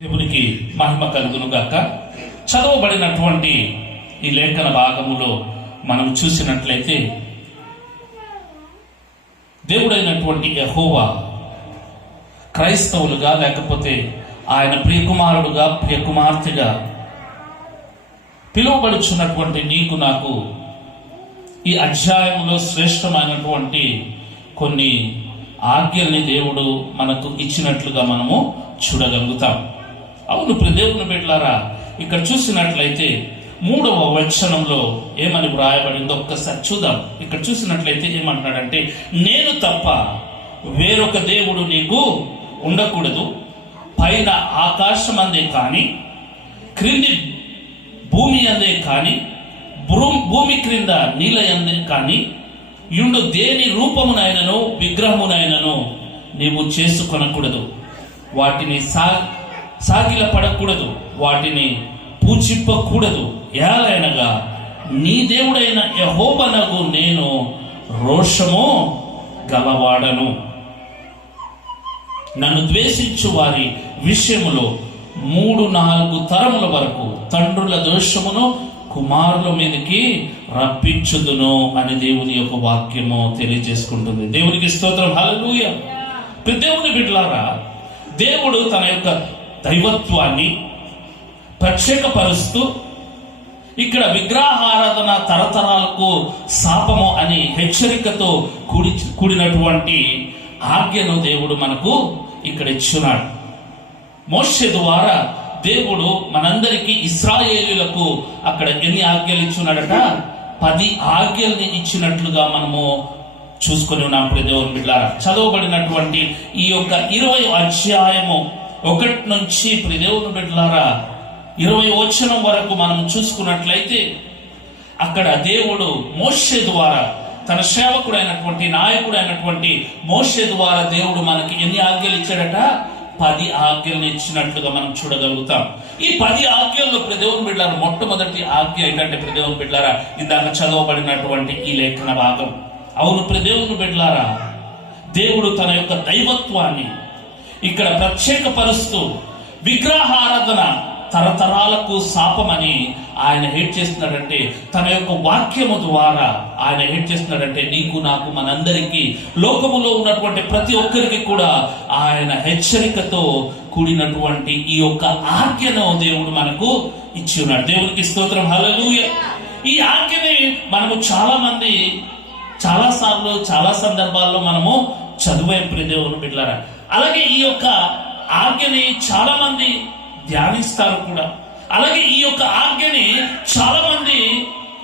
దేవునికి మహిమ కలుగును గాక. చదవబడినటువంటి ఈ లేఖన భాగములో మనం చూసినట్లయితే దేవుడైనటువంటి యెహోవా క్రైస్తవులుగా లేకపోతే ఆయన ప్రియకుమారుడుగా ప్రియకుమార్తెగా పిలువబడుచున్నటువంటి నీకు నాకు ఈ అధ్యాయంలో శ్రేష్టమైనటువంటి కొన్ని ఆజ్ఞల్ని దేవుడు మనకు ఇచ్చినట్లుగా మనము చూడగలుగుతాం. అవును దేవుని బిడ్డలారా, ఇక్కడ చూసినట్లయితే 3వ వచనంలో ఏమని వ్రాయబడిందో ఒక్కసారి చూద్దాం. ఇక్కడ చూసినట్లయితే ఏమంటున్నాడంటే, నేను తప్ప వేరొక దేవుడు నీకు ఉండకూడదు, పైన ఆకాశం అందే కానీ క్రింది భూమి అందే కానీ భూమి క్రింద నీళ్ళ అందే కానీ యుండు దేని రూపమునైనను విగ్రహమునైనను నీవు చేసుకొనకూడదు, వాటిని సాగిల పడకూడదు, వాటిని పూజింపకూడదు. ఏలైనగా నీ దేవుడైన యెహోవానగు నేను రోషము గలవాడను. నన్ను ద్వేషించు వారి విషయములో 3-4 తరముల వరకు తండ్రుల దోషమును కుమారుల మీదకి రప్పించుదును అని దేవుని యొక్క వాక్యము తెలియజేసుకుంటుంది. దేవునికి స్తోత్రం, హల్లెలూయా. దేవుని బిడ్డలారా, దేవుడు తన యొక్క దైవత్వాన్ని ప్రత్యేకపరుస్తూ ఇక్కడ విగ్రహారాధన తరతరాలకు శాపము అని హెచ్చరికతో కూడినటువంటి ఆజ్ఞను దేవుడు మనకు ఇక్కడ ఇచ్చున్నాడు. మోషే ద్వారా దేవుడు మనందరికీ ఇశ్రాయేలీయులకు అక్కడ ఎన్ని ఆజ్ఞలు ఇచ్చున్నాడట? 10 ఆజ్ఞల్ని ఇచ్చినట్లుగా మనము చూసుకొని ఉన్నాం. దేవుని బిడ్డలారా, చదవబడినటువంటి ఈ యొక్క 20వ అధ్యాయము 1 నుంచి దేవుని బిడ్డలారా 20వ వచనం వరకు మనం చూసుకున్నట్లయితే అక్కడ దేవుడు మోషే ద్వారా తన సేవకుడైనటువంటి నాయకుడైనటువంటి మోషే ద్వారా దేవుడు మనకి ఎన్ని ఆజ్ఞలు ఇచ్చాడట? 10 ఆజ్ఞలను ఇచ్చినట్లుగా మనం చూడగలుగుతాం. ఈ 10 ఆజ్ఞల్లో దేవుని బిడ్డలారా మొట్టమొదటి ఆజ్ఞ ఏంటంటే దేవుని బిడ్డలారా ఇందాక చదవబడినటువంటి ఈ లేఖన భాగం. అవును దేవుని బిడ్డలారా, దేవుడు తన యొక్క దైవత్వాన్ని ఇక్కడ ప్రత్యేకపరుస్తూ విగ్రహారాధన తరతరాలకు శాపమని ఆయన హేట్ చేస్తున్నాడంటే, తన యొక్క వాక్యము ద్వారా ఆయన హేట్ చేస్తున్నాడంటే నీకు నాకు మనందరికీ లోకములో ఉన్నటువంటి ప్రతి ఒక్కరికి కూడా ఆయన హెచ్చరికతో కూడినటువంటి ఈ యొక్క ఆజ్ఞను దేవుడు మనకు ఇచ్చి ఉన్నాడు. దేవునికి స్తోత్రం, హల్లెలూయా. ఈ ఆజ్ఞని మనము చాలా సార్లు చాలా సందర్భాల్లో మనము చదువాం దేవుని బిడ్డలారా. అలాగే ఈ యొక్క ఆజ్ఞని చాలా మంది ధ్యానిస్తారు కూడా. అలాగే ఈ యొక్క ఆజ్ఞని చాలా మంది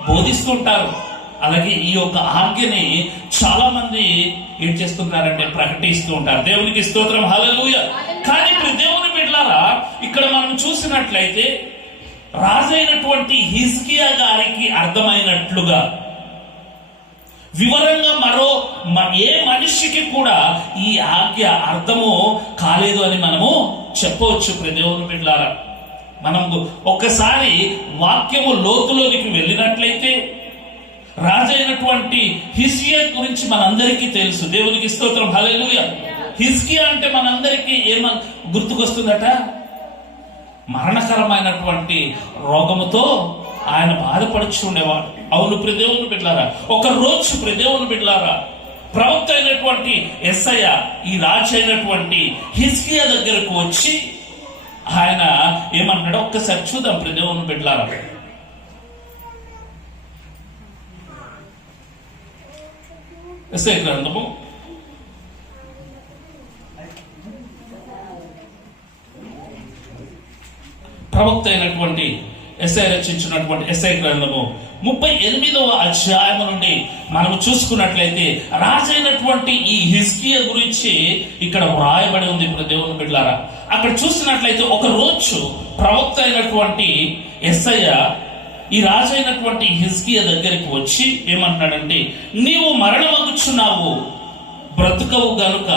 బోధిస్తుంటారు. అలాగే ఈ యొక్క ఆజ్ఞని చాలా మంది ఏం చేస్తుంటారంటే ప్రకటిస్తూ ఉంటారు. దేవునికి స్తోత్రం, హల్లెలూయా. కానీ దేవుని బిడ్డలారా ఇక్కడ మనం చూసినట్లయితే రాజైనటువంటి హిజ్కియా గారికి అర్థమైనట్లుగా వివరంగా ఏ మనిషికి కూడా ఈ ఆజ్ఞ అర్థము కాలేదు అని మనము చెప్పవచ్చు. దేవుని బిడ్డలారా, మనము ఒక్కసారి వాక్యము లోతులోనికి వెళ్ళినట్లయితే రాజైనటువంటి హిజ్కియా గురించి మనందరికీ తెలుసు. దేవునికి స్తోత్రం, హల్లెలూయా. హిజ్కియా అంటే మనందరికీ గుర్తుకొస్తుందట? మరణకరమైనటువంటి రోగముతో ఆయన బాధపడుచు ఉండేవాడు. అవును దేవుని బిడ్డలారా, ఒక రోజు దేవుని బిడ్డలారా ప్రవక్త అయినటువంటి యెషయా ఈ రాజు అయినటువంటి హిజ్కియా దగ్గరకు వచ్చి ఆయన ఏమంటాడో ఒక్కసారి చూద్దాం. దేవుని బిడ్డలారా, యెషయా గ్రంథము 38వ అధ్యాయం నుండి మనం చూసుకున్నట్లయితే రాజైనటువంటి ఈ హిజ్కియా గురించి ఇక్కడ వ్రాయబడి ఉంది. దేవుని బిడ్డలారా, అక్కడ చూసినట్లయితే ఒక రోజు ప్రవక్త అయినటువంటి యెషయా ఈ రాజైనటువంటి హిజ్కియా దగ్గరికి వచ్చి ఏమంటున్నాడంటే, నీవు మరణమగుచున్నావు, బ్రతుకవు గనుక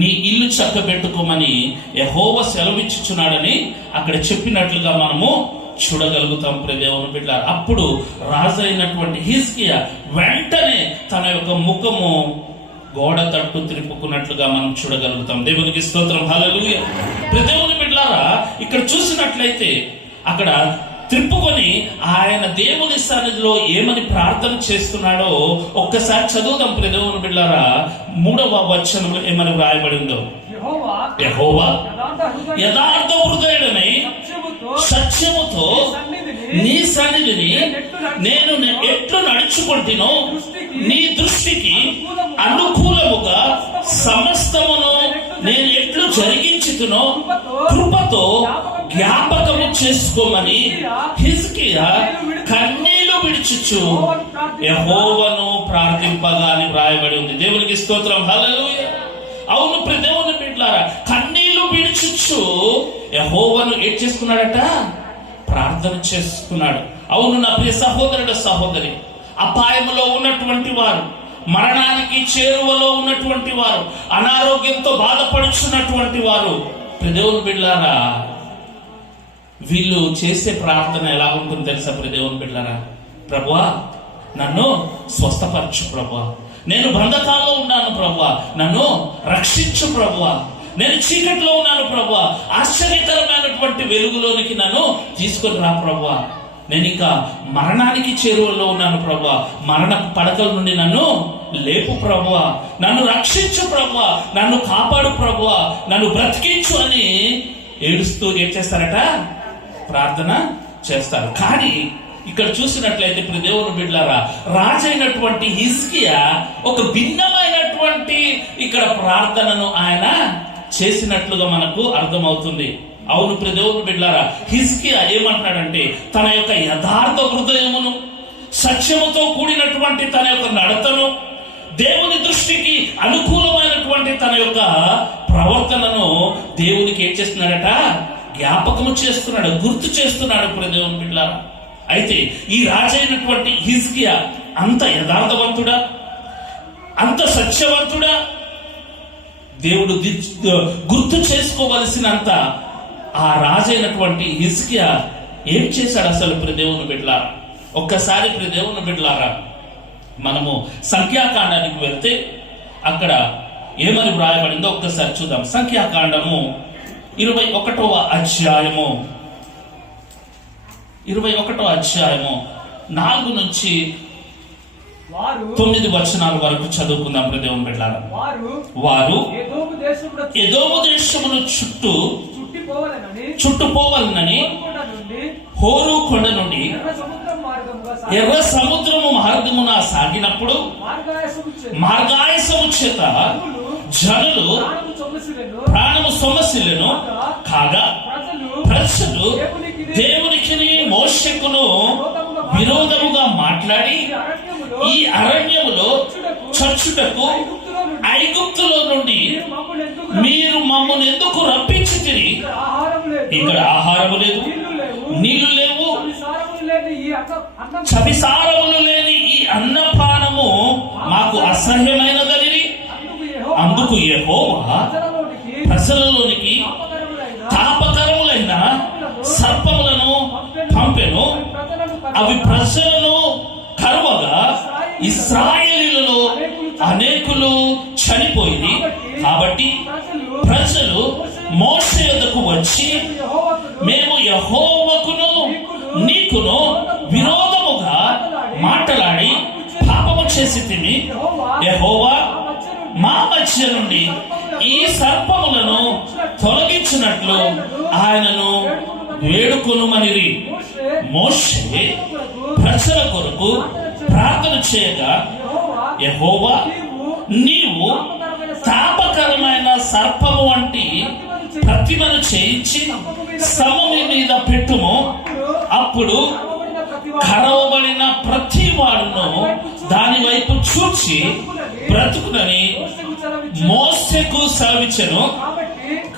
నీ ఇల్లు చక్కబెట్టుకోమని యెహోవా సెలవిచ్చుచున్నాడని అక్కడ చెప్పినట్లుగా మనము చూడగలుగుతాం. దేవుని బిడ్డలారా, అప్పుడు రాజు అయినటువంటి హిజ్కియా వెంటనే తన యొక్క ముఖము గోడ తట్టు తిరుపుకున్నట్లుగా మనం చూడగలుగుతాం. దేవునికి స్తోత్రం, హల్లెలూయా. దేవుని బిడ్డలారా, ఇక్కడ చూసినట్లయితే అక్కడ త్రిప్పుకొని ఆయన దేవుని సన్నిధిలో ఏమని ప్రార్థన చేస్తున్నాడో ఒక్కసారి చదువుదాం. దేవుని బిడ్డలారా, 3వ వచనంలో ఏమని వ్రాయబడి ఉందో, యెహోవా యథార్థ హృదయుడనై సత్యముతో నీ సన్నిధిని నేను ఎట్లు నడుచుకుంటునో నీ దృష్టికి అనుకూలముగా సమస్తమును నేను ఎట్లు జరిగించుతునో కృపతో జ్ఞాపకము చేసుకోమని హిజ్కియా కన్నీళ్లు విడిచుచు యెహోవాను ప్రార్థింపగా అని వ్రాయబడి ఉంది. దేవునికి స్తోత్రం, హల్లెలూయా. అవును దేవుని బిడ్డలారా, కన్నీళ్లు విడిచుచు యెహోవాను ఏం చేసుకున్నాడట? ప్రార్థన చేసుకున్నాడు. అవును నా ప్రియ సహోదరుడు సహోదరి, అపాయములో ఉన్నటువంటి వారు, మరణానికి చేరువలో ఉన్నటువంటి వారు, అనారోగ్యంతో బాధపడుచున్నటువంటి వారు, దేవుని బిడ్డలారా, వీళ్ళు చేసే ప్రార్థన ఎలా ఉంటుంది తెలుసా? దేవుని బిడ్డలారా, ప్రభువా నన్ను స్వస్థపరచు ప్రభువా, నేను బంధకాల్లో ఉన్నాను ప్రభువా, నన్ను రక్షించు ప్రభువా, నేను చీకట్లో ఉన్నాను ప్రభువా, ఆశ్చర్యకరమైనటువంటి వెలుగులోనికి నన్ను తీసుకొని రా ప్రభువా, నేను ఇంకా మరణానికి చేరువలో ఉన్నాను ప్రభువా, మరణ పడకల నుండి నన్ను లేపు ప్రభువా, నన్ను రక్షించు ప్రభువా, నన్ను కాపాడు ప్రభువా, నన్ను బ్రతికించు అని ఏడుస్తూ ఏం చేస్తారట? ప్రార్థన చేస్తారు. కానీ ఇక్కడ చూసినట్లయితే ఇప్పుడు దేవుని బిడ్డలారా, రాజైనటువంటి హిజ్కియా ఒక భిన్నమైనటువంటి ఇక్కడ ప్రార్థనను ఆయన చేసినట్లుగా మనకు అర్థమవుతుంది. అవును దేవుని బిడ్డలారా, హిజ్కియా ఏమంటున్నాడంటే తన యొక్క యథార్థ హృదయమును, సత్యముతో కూడినటువంటి తన యొక్క నడతను, దేవుని దృష్టికి అనుకూలమైనటువంటి తన యొక్క ప్రవర్తనను దేవునికి ఏం చేస్తున్నాడట? జ్ఞాపకము చేస్తున్నాడు, గుర్తు చేస్తున్నాడు దేవుని బిడ్డలారా. అయితే ఈ రాజైనటువంటి హిజ్కియా అంత యథార్థవంతుడా, అంత సత్యవంతుడా? దేవుడు గుర్తు చేసుకోవలసినంత ఆ రాజైనటువంటి హిజ్కియా ఏం చేశాడు అసలు? దేవుని బిడ్డలారా, ఒక్కసారి దేవుని బిడ్డలారా మనము సంఖ్యాకాండానికి వెళ్తే అక్కడ ఏమని వ్రాయబడిందో ఒక్కసారి చూద్దాం. సంఖ్యాకాండము 21వ అధ్యాయము 4 నుంచి 9 వచనాల వరకు చదువుకుందాం. దేవుని బిడ్డలారా, వారు ఎదోము దేశమును చుట్టుపోవాలనని హోరు కొండ నుండి ఎర్ర సముద్రము మార్గమున సాగినప్పుడు మార్గాయసము చేత జనులు ప్రాణము సొమ్మసిల్లెను. కాగా ప్రజలు దేవునికి మోషేకును విరోధముగా మాట్లాడి ఈ అరణ్యములో చచ్చుటకు ఐగుప్తులో నుండి మీరు మమ్మల్ని ఎందుకు రప్పించితిరి? ఇక్కడ ఆహారము లేదు, నీళ్లు లేవు, చవిసారములు లేని ఈ అన్నపానము మాకు అసహ్యమైనదని అందుకు యెహోవా ప్రజలలోనికి తాపకరములైన సర్పములను పంపెను. అవి ప్రజలను కరువగా ఇశ్రాయేలీయులలో అనేకులు చనిపోయింది. కాబట్టి ప్రజలు మోషే యొద్దకు వచ్చి, మేము యెహోవాకును నీకును విరోధముగా మాట్లాడి పాపము చేసితిమి. యెహోవా మా మధ్య నుండి ఈ సర్పములను తొలగించినట్లు ఆయనను వేడుకొనుమనిరి. మోషే ప్రజల కొరకు ప్రార్థన చేయగా, యెహోవా నీవు తాపకరమైన సర్పము వంటి ప్రతిమను చేయించి సమమి మీద పెట్టుము. అప్పుడు కరవబడిన ప్రతి వాడును దాని వైపు చూచి బ్రతుకునని మోషేకు సెలవిచ్చెను.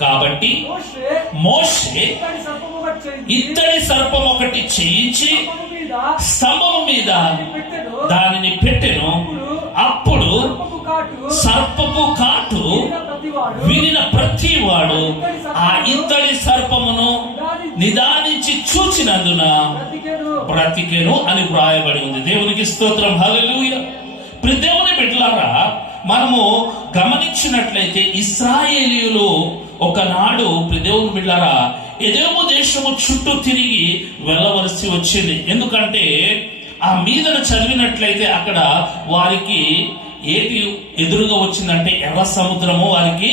కాబట్టి మోషే ఇత్తడి సర్పం ఒకటి చేయించి స్తంభము మీద దానిని పెట్టెను. అప్పుడు సర్పపు కాటు వినిన ప్రతి వాడు ఆ ఇత్తడి సర్పమును నిదానించి చూచినందున బ్రతికెను అని వ్రాయబడి ఉంది. దేవునికి స్తోత్రం, హల్లెలూయా. దేవుని బిడ్డలారా, మనము గమనించినట్లయితే ఇశ్రాయేలీయులు ఒకనాడు దేవుని బిడ్డలారా ఎదోము దేశము చుట్టూ తిరిగి వెళ్ళవలసి వచ్చింది. ఎందుకంటే ఆ మీదను చదివినట్లయితే అక్కడ వారికి ఏది ఎదురుగా వచ్చిందంటే ఎర్ర సముద్రము వారికి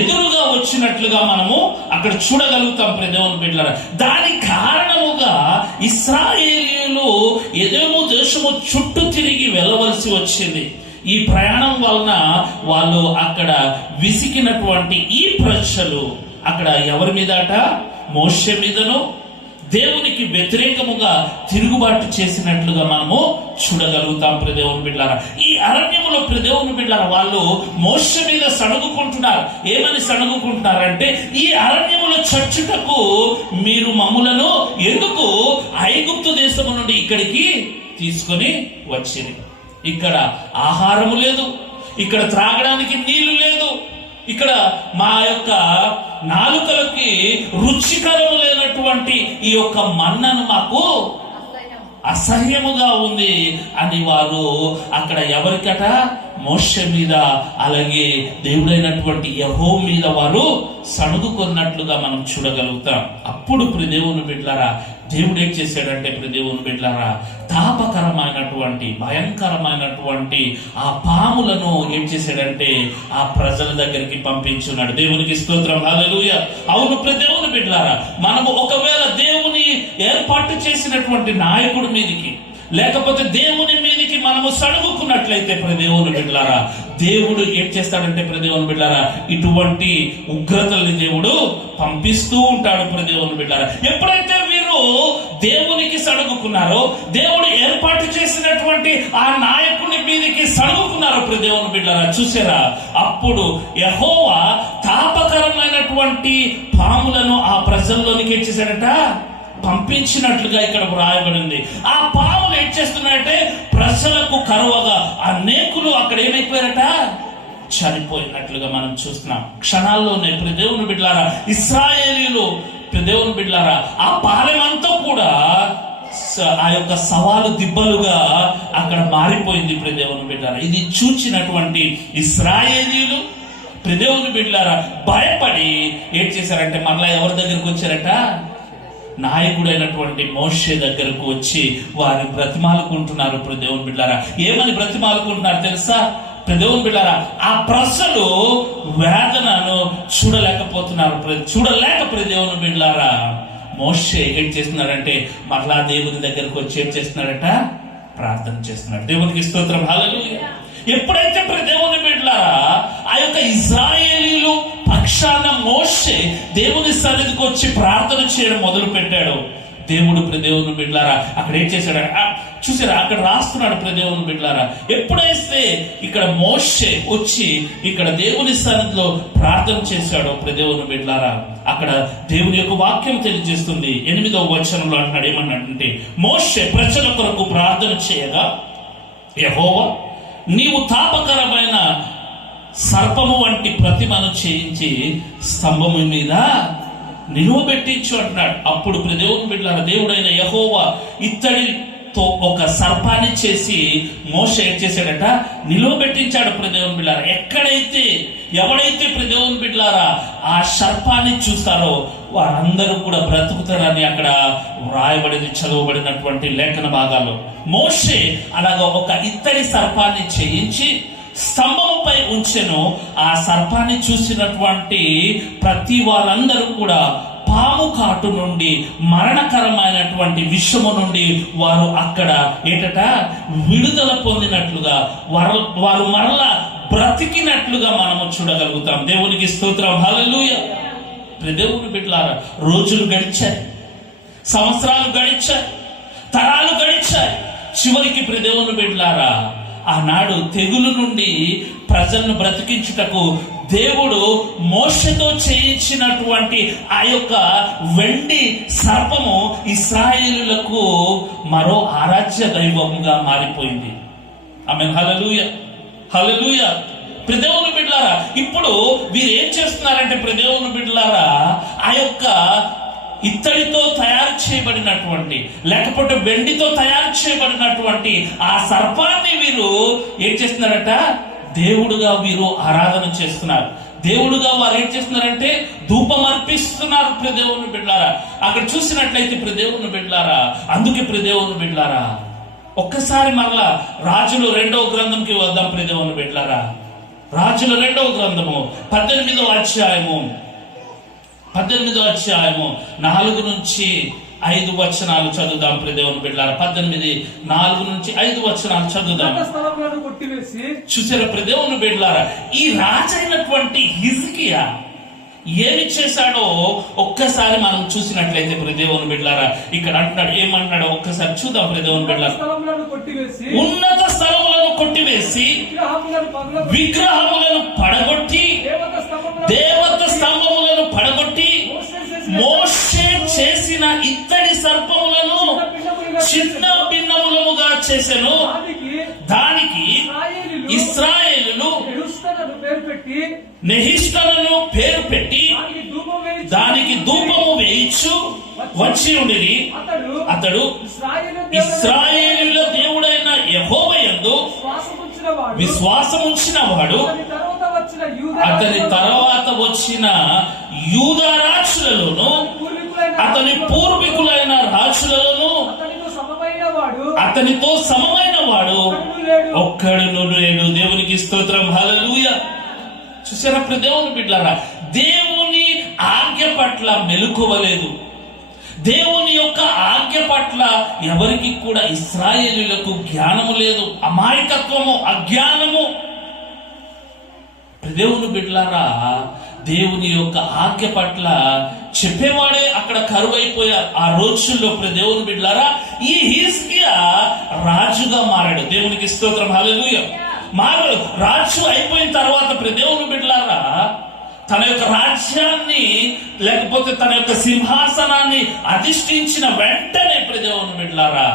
ఎదురుగా వచ్చినట్లుగా మనము అక్కడ చూడగలుగుతాం దేవుని బిడ్డలారా. దాని కారణముగా ఇశ్రాయేలీయులు ఎదోము దేశము చుట్టూ తిరిగి వెళ్ళవలసి వచ్చింది. ఈ ప్రయాణం వలన వాళ్ళు అక్కడ విసికినటువంటి ఈ ప్రజలు అక్కడ ఎవరి మీదట, మోషే మీదను దేవునికి వ్యతిరేకముగా తిరుగుబాటు చేసినట్లుగా మనము చూడగలుగుతాం దేవుని బిడ్డలారా. ఈ అరణ్యములో దేవుని బిడ్డలారా వాళ్ళు మోషే మీద సణుగుకుంటున్నారు. ఏమని సణుగుకుంటున్నారంటే, ఈ అరణ్యములో చచ్చుటకు మీరు మమ్ములను ఎందుకు ఐగుప్తు దేశము నుండి ఇక్కడికి తీసుకొని వచ్చింది. ఇక్కడ ఆహారము లేదు, ఇక్కడ త్రాగడానికి నీళ్లు లేదు, ఇక్కడ మా యొక్క నాలుకలకి రుచికరము లేనటువంటి ఈ యొక్క మన్నను మాకు అసహ్యముగా ఉంది అని వారు అక్కడ ఎవరికట, మోషే మీద అలాగే దేవుడైనటువంటి యెహోవా మీద వారు సణుగుకున్నట్లుగా మనం చూడగలుగుతాం. అప్పుడు దేవుని బిడ్డలారా దేవుడు ఏం చేశాడంటే దేవుని బిడ్డలారా తాపకరమైనటువంటి భయంకరమైనటువంటి ఆ పాములను ఏం చేశాడంటే ఆ ప్రజల దగ్గరికి పంపించున్నాడు. దేవునికి స్తోత్రం, హల్లెలూయా. అవును దేవుని బిడ్డలారా, మనము ఒకవేళ దేవుని ఏర్పాటు చేసినటువంటి నాయకుడి మీదికి లేకపోతే దేవుని మీదికి మనము సణుగుకున్నట్లయితే దేవుని బిడ్డలారా దేవుడు ఏం చేస్తాడంటే దేవుని బిడ్డలారా ఇటువంటి ఉగ్రతల్ని దేవుడు పంపిస్తూ ఉంటాడు దేవుని బిడ్డలారా. ఎప్పుడైతే వీరు దేవునికి సణుగుకున్నారో, దేవుడు ఏర్పాటు చేసినటువంటి ఆ నాయకుని మీదికి సణుగుకున్నారో దేవుని బిడ్డలారా, చూసారా, అప్పుడు యెహోవా తాపకరమైనటువంటి పాములను ఆ ప్రజల్లోనికి ఏం చేశాడట, పంపించినట్లుగా ఇక్కడ వ్రాయబడింది. ఆ పాములు ఏం చేస్తున్నాయంటే ప్రజలకు కరువగా అనేకులు అక్కడ ఏమైపోయారట, చనిపోయినట్లుగా మనం చూస్తున్నాం. క్షణాల్లోనే దేవుని బిడ్డలారా ఇశ్రాయేలీయులు దేవుని బిడ్డలారా ఆ పాలెమంతా కూడా ఆ యొక్క సవాలు దిబ్బలుగా అక్కడ మారిపోయింది దేవుని బిడ్డలారా. ఇది చూచినటువంటి ఇశ్రాయేలీయులు దేవుని బిడ్డలారా భయపడి ఏం చేశారంటే మరలా ఎవరి దగ్గరకు వచ్చారట, నాయకుడైనటువంటి మోషే దగ్గరకు వచ్చి వారు బ్రతిమాలుకుంటున్నారు దేవుని బిడ్డలారా. ఏమని బ్రతిమాలుకుంటున్నారు తెలుసా దేవుని బిడ్డలారా, ఆ ప్రజలు వేదనను చూడలేకపోతున్నారు. చూడలేక దేవుని బిడ్డలారా మోషే ఏం చేస్తున్నాడంటే మరలా దేవుని దగ్గరకు వచ్చి ఏం చేస్తున్నాడట, ప్రార్థన చేస్తున్నాడు. దేవునికి స్తోత్రం, హల్లెలూయా. ఎప్పుడైతే దేవుని బిడ్డలారా ఆ యొక్క ఇశ్రాయేలీయులు పక్షాన మోషే దేవుని సన్నిధికి వచ్చి ప్రార్థన చేయడం మొదలు పెట్టాడు, దేవుడు దేవుని బిడ్డలారా అక్కడ ఏం చేశాడు చూసారా, అక్కడ రాస్తున్నాడు దేవుని బిడ్డలారా. ఎప్పుడైతే ఇక్కడ మోషే వచ్చి ఇక్కడ దేవుని సన్నిధిలో ప్రార్థన చేశాడో దేవుని బిడ్డలారా అక్కడ దేవుని యొక్క వాక్యం తెలియజేస్తుంది. 8వ వచనంలో అంటున్నాడు, ఏమన్నాడంటే, మోషే ప్రజల కొరకు ప్రార్థన చేయగా యెహోవా నీవు తాపకరమైన సర్పము వంటి ప్రతిమను చేయించి స్తంభము మీద నిలువబెట్టించు అంటున్నాడు. అప్పుడు దేవుని బిడ్డలారా దేవుడైన యెహోవా ఇత్తడితో ఒక సర్పాన్ని చేసి మోషే ఏం చేశాడట, నిలువబెట్టించాడు దేవుని బిడ్డలారా. ఎక్కడైతే ఎవడైతే దేవుని బిడ్డలారా ఆ సర్పాన్ని చూస్తారో వారందరూ కూడా బ్రతుకుతారని అక్కడ వ్రాయబడింది, చదవబడినటువంటి లేఖన భాగాల్లో. మోషే అలాగా ఒక ఇత్తడి సర్పాన్ని చేయించి స్తంభముపై ఉంచెను. ఆ సర్పాన్ని చూసినటువంటి ప్రతి వారందరూ కూడా పాము కాటు నుండి మరణకరమైనటువంటి విషము నుండి వారు అక్కడ ఏటట విడుదల పొందినట్లుగా వారు మరలా బ్రతికినట్లుగా మనము చూడగలుగుతాం. దేవునికి స్తోత్రం, హల్లెలూయా. దేవుని బిడ్డలారా రోజులు గడిచాయి, సంవత్సరాలు గడిచాయి, తరాలు గడిచాయి. చివరికి దేవుని బిడ్డలారా ఆనాడు తెగులు నుండి ప్రజలను బ్రతికించుటకు దేవుడు మోషేతో చేయించినటువంటి ఆ యొక్క వెండి సర్పము ఇశ్రాయేలులకు మరో ఆరాధ్య దైవంగా మారిపోయింది. ఆమేన్, హల్లెలూయా, హల్లెలూయా. దేవుని బిడ్డలారా ఇప్పుడు వీరు ఏం చేస్తున్నారంటే దేవుని బిడ్డలారా ఆ యొక్క ఇత్తడితో తయారు చేయబడినటువంటి లేకపోతే వెండితో తయారు చేయబడినటువంటి ఆ సర్పాన్ని వీరు ఏం చేస్తున్నారట, దేవుడుగా వీరు ఆరాధన చేస్తున్నారు. దేవుడుగా వారు ఏం చేస్తున్నారంటే ధూపం అర్పిస్తున్నారు. ప్రియదేవుని బిడ్డలారా, అక్కడ చూసినట్లయితే ప్రియదేవుని బిడ్డలారా, అందుకే ప్రియదేవుని బిడ్డలారా, ఒక్కసారి మరలా రాజులు 2వ గ్రంథంకి వద్దాం. ప్రియదేవుని బిడ్డలారా, రాజుల 2వ గ్రంథము 18వ అధ్యాయము 4 నుంచి 5 వచనాలు చదువుదాం. ప్రియదేవుని బిడ్డలారా, 18:4 నుంచి 5 వచనాలు చదువుదాం. చూసారా ప్రియదేవుని బిడ్డలారా, ఈ రాజైనటువంటి హిజ్కియా ఏమి చేశాడో ఒక్కసారి మనం చూసినట్లయితే ప్రియదేవుని బిడ్డలారా, ఇక్కడ అంటున్నాడు, ఏమంటున్నాడో ఒక్కసారి చూద్దాం. ప్రియదేవుని బిడ్డలారా, ఉన్నత స్థలములను కొట్టివేసి విగ్రహములను పడగొట్టి దేవత స్తంభములను పడగొట్టి మోషే చేసిన ఇత్తడి సర్పములను చిన్న భిన్నములముగా చేసెను. దానికి ఇశ్రాయేలులు నెహిష్టలను పేరు పెట్టి దానికి ధూపము వేయించు వచ్చి ఉండిరి. అతడు ఇశ్రాయేలుల దేవుడైన యెహోవా యందు విశ్వాసముంచిన వాడు. అతని తర్వాత వచ్చిన యూదా రాజులలోను అతని పూర్వీకులైన రాజులలోను అతనితో సమమైన వాడు ఒక్కడును లేడు. దేవునికి స్తోత్రం, హల్లెలూయా. చూసారా దేవుని బిడ్డలారా, దేవుని ఆజ్ఞ పట్ల మెలకువలేదు. దేవుని యొక్క ఆజ్ఞ పట్ల ఎవరికి కూడా ఇశ్రాయేలీయులకు జ్ఞానము లేదు. అమాయకత్వము, అజ్ఞానము. దేవుని బిడ్డలారా, దేవుని యొక్క ఆజ్ఞ పట్ల చెప్పేవాడే అక్కడ కరువైపోయారు ఆ రోజుల్లో. దేవుని బిడ్డలారా, ఈ హిజ్కియా రాజుగా మారాడు. దేవునికి స్తోత్రం, హల్లెలూయా. మారాడు. రాజు అయిపోయిన తర్వాత దేవుని బిడ్డలారా, తన యొక్క రాజ్యాన్ని లేకపోతే తన యొక్క సింహాసనాన్ని అధిష్ఠించిన వెంటనే దేవుని బిడ్డలారా,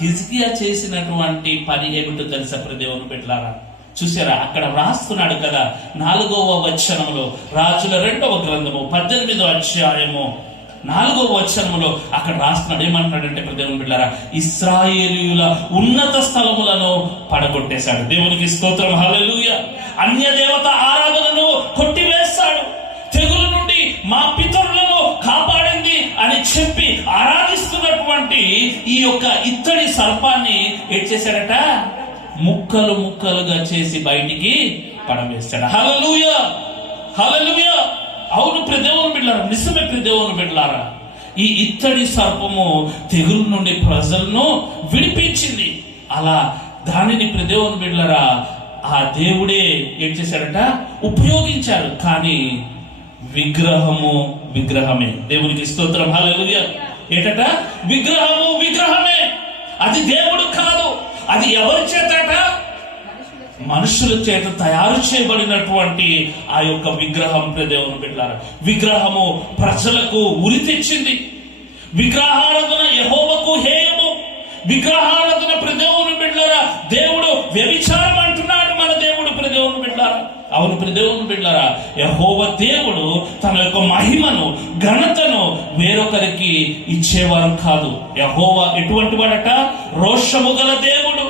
హిజ్కియా చేసినటువంటి పని ఏమిటో తెలుసా దేవుని బిడ్డలారా? చూసారా, అక్కడ రాస్తున్నాడు కదా 4వ వచనంలో, రాజుల 2వ గ్రంథము 18వ అధ్యాయము 4వ వచనంలో అక్కడ రాస్తున్నాడు. ఏమంటున్నాడంటే దేవుని బిడ్డలారా, ఇశ్రాయేలీయుల ఉన్నత స్థలములను పడగొట్టేశాడు. దేవునికి స్తోత్రం, హల్లెలూయా. అన్య దేవత ఆరాధనను కొట్టివేశాడు. తెగులు నుండి మా పితరులను కాపాడింది అని చెప్పి ఆరాధిస్తున్నటువంటి ఈ యొక్క ఇత్తడి సర్పాన్ని ఏం చేశాడట? ముక్కలు ముక్కలుగా చేసి బయటికి పడవేస్తాడు. హల్లెలూయా, హల్లెలూయా. అవును దేవుని బిడ్డలారా, నిజమే దేవుని బిడ్డలారా, ఈ ఇత్తడి సర్పము తెగులు నుండి ప్రజలను విడిపించింది. అలా దానిని దేవుని బిడ్డలారా ఆ దేవుడే ఏం చేశాడట? ఉపయోగించాడు. కానీ విగ్రహము విగ్రహమే. దేవునికి స్తోత్రం, హల్లెలూయా. ఏంటట? విగ్రహము విగ్రహమే. అది దేవుడు కాదు. అది ఎవరి చేతట? మనుషుల చేత తయారు చేయబడినటువంటి ఆ యొక్క విగ్రహం. దేవుని బిడ్డలారా, విగ్రహము ప్రజలకు ఉరి తెచ్చింది. విగ్రహారాధన యెహోవాకు హేయము. విగ్రహారాధన దేవుని బిడ్డలారా, దేవుడు వ్యభిచారం అంటున్నాడు మన దేవుడు. దేవుని బిడ్డలారా, అవును దేవుని బిడ్డలారా, యెహోవా దేవుడు తన యొక్క మహిమను ఘనతను వేరొకరికి ఇచ్చేవారు కాదు. యెహోవా ఎటువంటి వాడట? రోషము గల దేవుడు.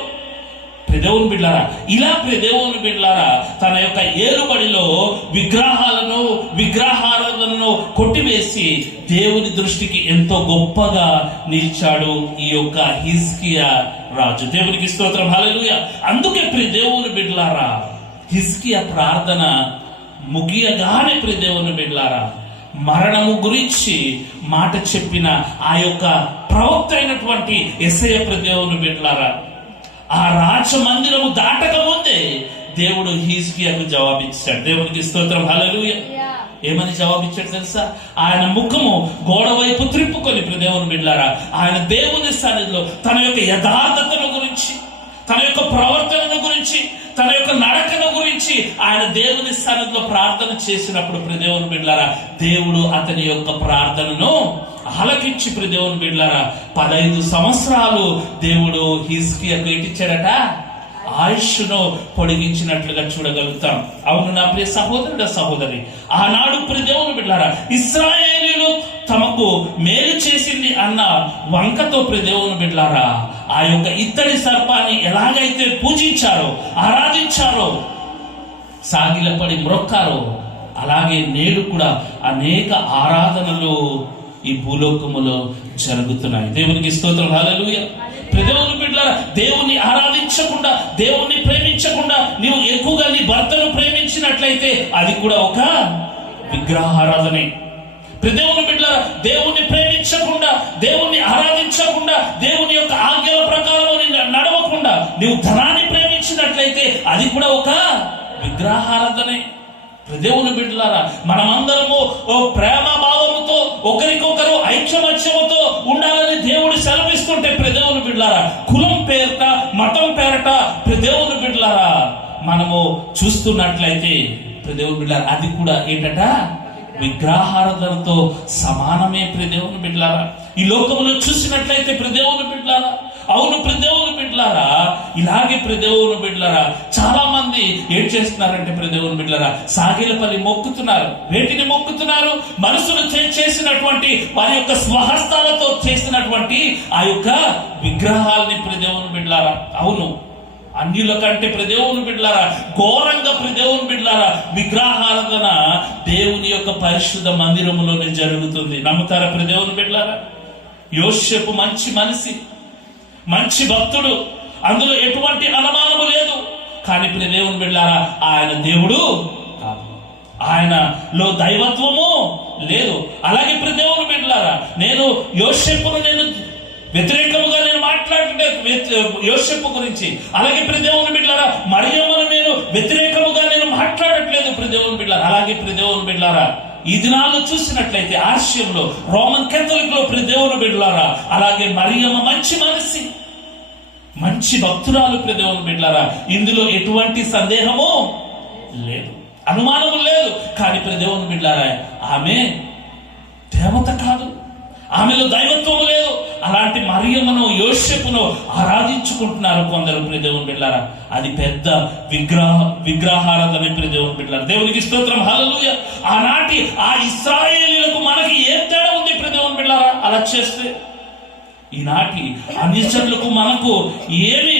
దేవుని బిడ్డలారా, ఇలా దేవుని బిడ్డలారా తన యొక్క ఏలుబడిలో విగ్రహాలను విగ్రహారాధనను కొట్టివేసి దేవుని దృష్టికి ఎంతో గొప్పగా నిలిచాడు ఈ యొక్క హిజ్కియా రాజు. దేవునికి స్తోత్రం, హల్లెలూయా. అందుకే దేవుని బిడ్డలారా, హిజ్కియా ప్రార్థన ముగియగానే దేవుని బిడ్డలారా మరణము గురించి మాట చెప్పిన ఆ యొక్క ప్రవక్త అయినటువంటి యెషయా దేవుని బిడ్డలారా, ఆ రాజ మందిరము దాటక ముందే దేవుడు హిజ్కియాకు జవాబిచ్చాడు. దేవునికి స్తోత్రం, హల్లెలూయా. ఏమని జవాబిచ్చాడు తెలుసా? ఆయన ముఖము గోడ వైపు త్రిప్పుకొని దేవుని బిడ్డలారా ఆయన దేవుని సన్నిధిలో తన యొక్క యథార్థతను గురించి, తన యొక్క ప్రవర్తనను గురించి, తన యొక్క నడకను గురించి ఆయన దేవుని సన్నిధిలో ప్రార్థన చేసినప్పుడు దేవుని బిడ్డలారా దేవుడు అతని యొక్క ప్రార్థనను ఆలకించి దేవుని బిడ్డలారా 15 సంవత్సరాలు దేవుడు హిజ్కియాకు ఏంటిచ్చాడట? ఆయుష్ను పొడిగించినట్లుగా చూడగలుగుతాం. అవును నా ప్రియ సహోదరుడ సహోదరి, ఆనాడు దేవుని బిడ్డలారా ఇశ్రాయేలీయులు తమకు మేలు చేసింది అన్న వంకతో దేవుని బిడ్డలారా ఆ యొక్క ఇత్తడి సర్పాన్ని ఎలాగైతే పూజించారో ఆరాధించారో సాగిలపడి మ్రొక్కారో అలాగే నేడు కూడా అనేక ఆరాధనలు ఈ భూలోకములో జరుగుతున్నాయి. దేవునికి స్తోత్రం, హల్లెలూయా. దేవుని బిడ్డలారా, దేవుని ఆరాధించకుండా, దేవుని ప్రేమించకుండా నీవు ఎక్కువగా నీ భర్తను ప్రేమించినట్లయితే అది కూడా ఒక విగ్రహారాధనే. దేవుని బిడ్డలారా, దేవుని ప్రేమించకుండా, దేవుని ఆరాధించకుండా, దేవుని యొక్క ఆజ్ఞల ప్రకారం నడవకుండా నీవు ధనాన్ని ప్రేమించినట్లయితే అది కూడా ఒక విగ్రహారాధనే. దేవుని బిడ్డలారా, మనమందరము ప్రేమ భావముతో ఒకరికొకరు ఐక్యమత్యముతో ఉండాలని దేవుడు సెలవిస్తుంటే దేవుని బిడ్డలారా, కులం పేరట, మతం పేరట దేవుని బిడ్డలారా మనము చూస్తున్నట్లయితే దేవుని బిడ్డలారా అది కూడా ఏంటట విగ్రహారాధనతో సమానమే. దేవుని బిడ్డలారా, ఈ లోకంలో చూసినట్లయితే దేవుని బిడ్డలారా, అవును దేవుని బిడ్డలారా, ఇలాగే దేవుని బిడ్డలారా చాలా మంది ఏం చేస్తున్నారంటే దేవుని బిడ్డలారా సాగిలపల్లి మొక్కుతున్నారు. వేటిని మొక్కుతున్నారు? మనుషులు చేసినటువంటి వారి యొక్క స్వహస్తాలతో చేసినటువంటి ఆ యొక్క విగ్రహాలని దేవుని బిడ్డలారా, అవును అన్యుల కంటే దేవుని బిడ్డలారా ఘోరంగా దేవుని బిడ్డలారా విగ్రహారాధన దేవుని యొక్క పరిశుద్ధ మందిరములోనే జరుగుతుంది. నమ్ముతారా దేవుని బిడ్డలారా? యోసేపు మంచి మనిషి, మంచి భక్తుడు, అందులో ఎటువంటి అనుమానము లేదు. కానీ దేవుని బిడ్డలారా ఆయన దేవుడు కాదు, ఆయనలో దైవత్వము లేదు. అలాగే దేవుని బిడ్డలారా నేను యోసేపును వ్యతిరేకముగా మాట్లాడుతుంటే యోసేపు గురించి, అలాగే దేవుని బిడ్డలారా మరియమ్మను నేను వ్యతిరేకముగా మాట్లాడట్లేదు దేవుని బిడ్డలారా. అలాగే దేవుని బిడ్డలారా ఈ దినాల్లో చూసినట్లయితే ఆసియంలో రోమన్ కేథలిక్ లో దేవుని బిడ్డలారా అలాగే మరియమ్మ మంచి మనిషి, మంచి భక్తురాలు దేవుని బిడ్డలారా, ఇందులో ఎటువంటి సందేహము లేదు, అనుమానము లేదు. కానీ దేవుని బిడ్డలారా ఆమె దేవత కాదు, ఆమెలో దైవత్వము లేదు. అలాంటి మరియమ్మను యోసేపును ఆరాధించుకుంటున్నారు కొందరు దేవుని బిడ్డలారా. అది పెద్ద విగ్రహారాధన దేవుని బిడ్డలారా. దేవునికి స్తోత్రం, హల్లెలూయా. ఆనాటి ఆ ఇశ్రాయేలీయులకు మనకి ఏం తేడా ఉంది దేవుని బిడ్డలారా? అలా చేస్తే ఈనాటి అన్యజనులకు మనకు ఏమి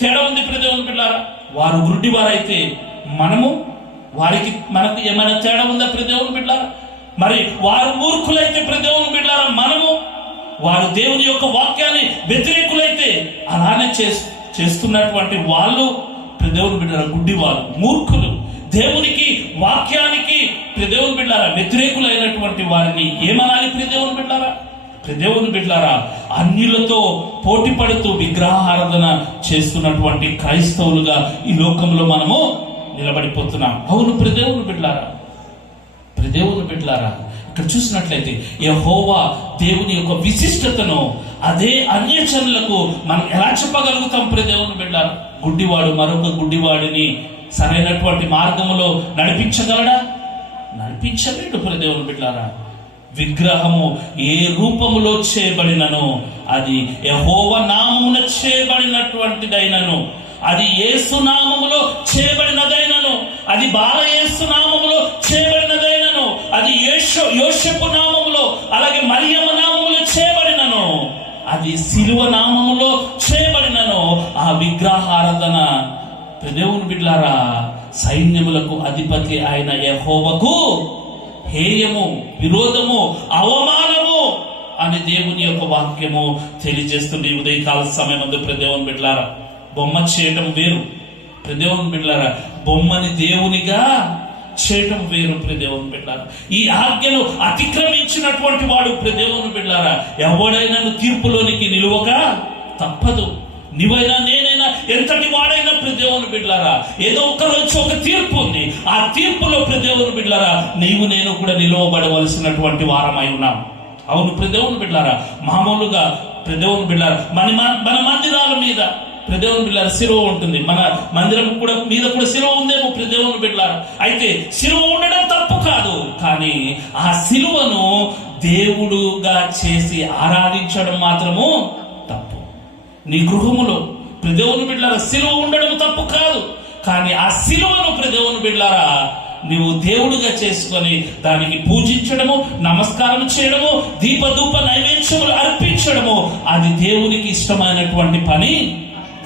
తేడా ఉంది దేవుని బిడ్డలారా? వారు గురుడి వారైతే మనకు ఏమైనా తేడా ఉందా దేవుని బిడ్డలారా? మరి వారు మూర్ఖులైతే దేవుని బిడ్డలారా మనము, వారు దేవుని యొక్క వాక్యాన్ని వ్యతిరేకులైతే అలానే చేస్తున్నటువంటి వాళ్ళు దేవుని బిడ్డలారా గుడ్డి వారు, మూర్ఖులు. దేవునికి వాక్యానికి దేవుని బిడ్డలారా వ్యతిరేకులైనటువంటి వారిని ఏమనాలి దేవుని బిడ్డలారా? దేవుని బిడ్డలారా అన్యులతో పోటీ పడుతూ విగ్రహారాధన చేస్తున్నటువంటి క్రైస్తవులుగా ఈ లోకంలో మనము నిలబడిపోతున్నాం. అవును దేవుని బిడ్డలారా, దేవుని బిడ్డలారా ఇక్కడ చూసినట్లయితే యెహోవా దేవుని యొక్క విశిష్టతను అదే అన్యజనులకు మనం ఎలా చెప్పగలుగుతాం దేవుని బిడ్డలారా? గుడ్డివాడు మరొక గుడ్డివాడిని సరైనటువంటి మార్గములో నడిపించగలడా? నడిపించలేడు దేవుని బిడ్డలారా. విగ్రహము ఏ రూపములో చేయబడినను అది యెహోవా నామమున చేయబడినటువంటిదైనను, అది యేసు నామములో చేయబడినదైనను, అది బాల యేసు నామములో చేయబడినదైనను, అది యోసేపు నామములో అలాగే మరియమ్మ నామములో చేయబడినను, అది సిలువ నామములో చేయబడినను, ఆ విగ్రహారాధన దేవుని బిడ్డలారా సైన్యములకు అధిపతి అయిన యెహోవాకు హేయము, విరోధము, అవమానము అని దేవుని యొక్క వాక్యము తెలియజేస్తుంది. ఉదయకాల సమయమందు దేవుని బిడ్డలారా బొమ్మ చేయటం వేరు దేవుని బిడ్డలారా, బొమ్మని దేవునిగా చేయటం వేరు దేవుని బిడ్డలారా. ఈ ఆజ్ఞను అతిక్రమించినటువంటి వాడు దేవుని బిడ్డలారా ఎవడైనా తీర్పులోనికి నిలువక తప్పదు. నీవైనా నేనైనా ఎంతటి వాడైనా దేవుని బిడ్డలారా ఏదో ఒక రోజు ఒక తీర్పు ఉంది. ఆ తీర్పులో దేవుని బిడ్డలారా నీవు నేను కూడా నిలవబడవలసినటువంటి వారమై ఉన్నాం. అవును దేవుని బిడ్డలారా మామూలుగా దేవుని బిడ్డలారా మన మందిరాల మీద దేవుని బిడ్డలారా శిలువ ఉంటుంది. మన మందిరం కూడా మీద కూడా శిలువ ఉందేమో దేవుని బిడ్డలారా. అయితే శిలువ ఉండడం తప్పు కాదు, కానీ ఆ శిలువను దేవుడుగా చేసి ఆరాధించడం మాత్రము తప్పు. నీ గృహములో దేవుని బిడ్డలారా శిలువ ఉండడం తప్పు కాదు, కానీ ఆ శిలువను దేవుని బిడ్డలారా నీవు దేవుడుగా చేసుకొని దానికి పూజించడము, నమస్కారం చేయడము, దీపధూప నైవేద్యములు అర్పించడము అది దేవునికి ఇష్టమైనటువంటి పని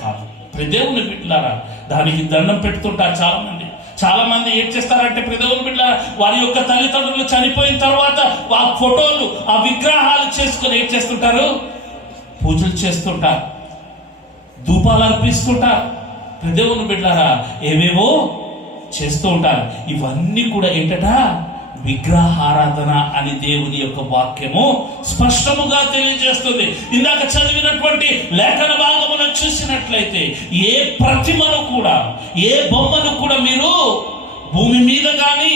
కాదు. దేవుని బిడ్డలారా దానికి దండం పెడుతుంటారు చాలా మంది. చాలా మంది ఏం చేస్తారంటే దేవుని బిడ్డ వారి యొక్క తల్లిదండ్రులు చనిపోయిన తర్వాత ఆ ఫోటోలు ఆ విగ్రహాలు చేసుకుని ఏం చేస్తుంటారు, పూజలు చేస్తుంటారు, ధూపాలు అర్పిస్తుంటారు. దేవుని బిడ్డారా ఏవేవో చేస్తూ ఉంటారు. ఇవన్నీ కూడా ఏంటట, విగ్రహారాధన అని దేవుని యొక్క వాక్యము స్పష్టముగా తెలియజేస్తుంది. ఇందాక చదివినటువంటి లేఖన భాగమును చూసినట్లయితే ఏ ప్రతిమను కూడా, ఏ బొమ్మను కూడా మీరు భూమి మీద కానీ